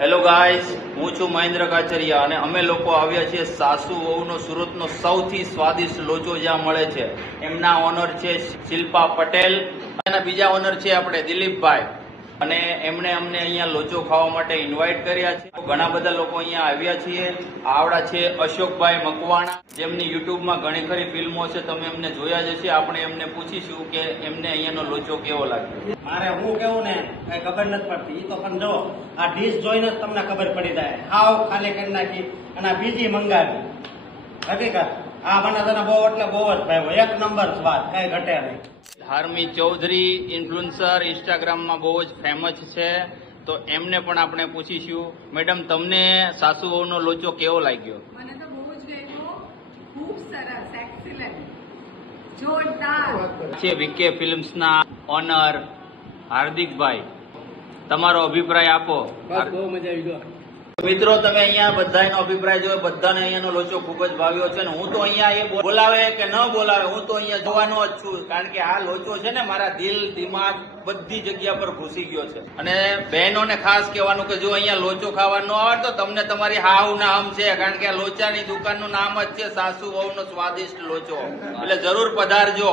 Hello guys હું છું મહેન્દ્ર કાચરિયા અને અમે લોકો આવ્યા છીએ સાસુ વહુનો સુરતનો સૌથી સ્વાદિષ્ટ લોચો જ્યાં મળે છે. એમના ઓનર છે શિલ્પા પટેલ અને બીજા ઓનર છે આપણે દિલીપભાઈ. અને એમણે અમને અહીંયા લોચો ખાવા માટે ઇન્વાઇટ કર્યા છે. ઘણા બધા લોકો અહીંયા આવ્યા છીએ. આવડા છે અશોકભાઈ મકવાણા, જેમની યુટ્યુબમાં ઘણી ખરી ફિલ્મો છે. તમે એમને જોયા જ આપણે એમને પૂછીશું કે એમને અહીંયાનો લોચો કેવો લાગ્યો. મારે હું કેવું ને, કઈ ખબર નથી પડતી. એ તો પણ જો, આ ડીશ જોઈને તમને ખબર પડી જાય. આવ ખાલી કરી નાખી અને બીજી મંગાવી. હકીકત? આ મને તને બહુ એટલે બહુ જ ભાઈ એક નંબર સ્વાદ કઈ ઘટે નહીં. ધાર્મી ચૌધરી ઇન્ફ્લુન્સર ઇન્સ્ટાગ્રામમાં બહુ જ ફેમસ છે. તો એમને પણ આપણે પૂછીશું. મેડમ તમને સાસુ વહુનો લોચો કેવો લાગ્યો? મને તો બહુ જ ગમ્યો. ખૂબ સરસ એક્સિલન્ટ જોરદાર. છે વિકે ફિલ્મ્સના ઓનર હાર્દિકભાઈ. તમારો અભિપ્રાય આપો. મિત્રો, તમે અહીંયા બધાનો અભિપ્રાય જોયો, બધાને અહીંયાનો લોચો ખૂબ જ ભાવ્યો છે હું તો અહીંયા એ બોલાવે કે ન બોલાવે, હું તો અહીંયા જોવાનો જ છું, કારણ કે આ લોચો છે ને મારા દિલ, દિમાગ બધી જગ્યા પર ઘૂસી ગયો છે. અને બહેનોને ખાસ કહેવાનું કે જો અહીંયા લોચો ખાવા ન આવે તો તમને તમારી હાવ નામ છે, કારણ કે આ લોચાની દુકાનનું નામ જ છે સાસુ વહુનો સ્વાદિષ્ટ લોચો. એટલે જરૂર પધારજો.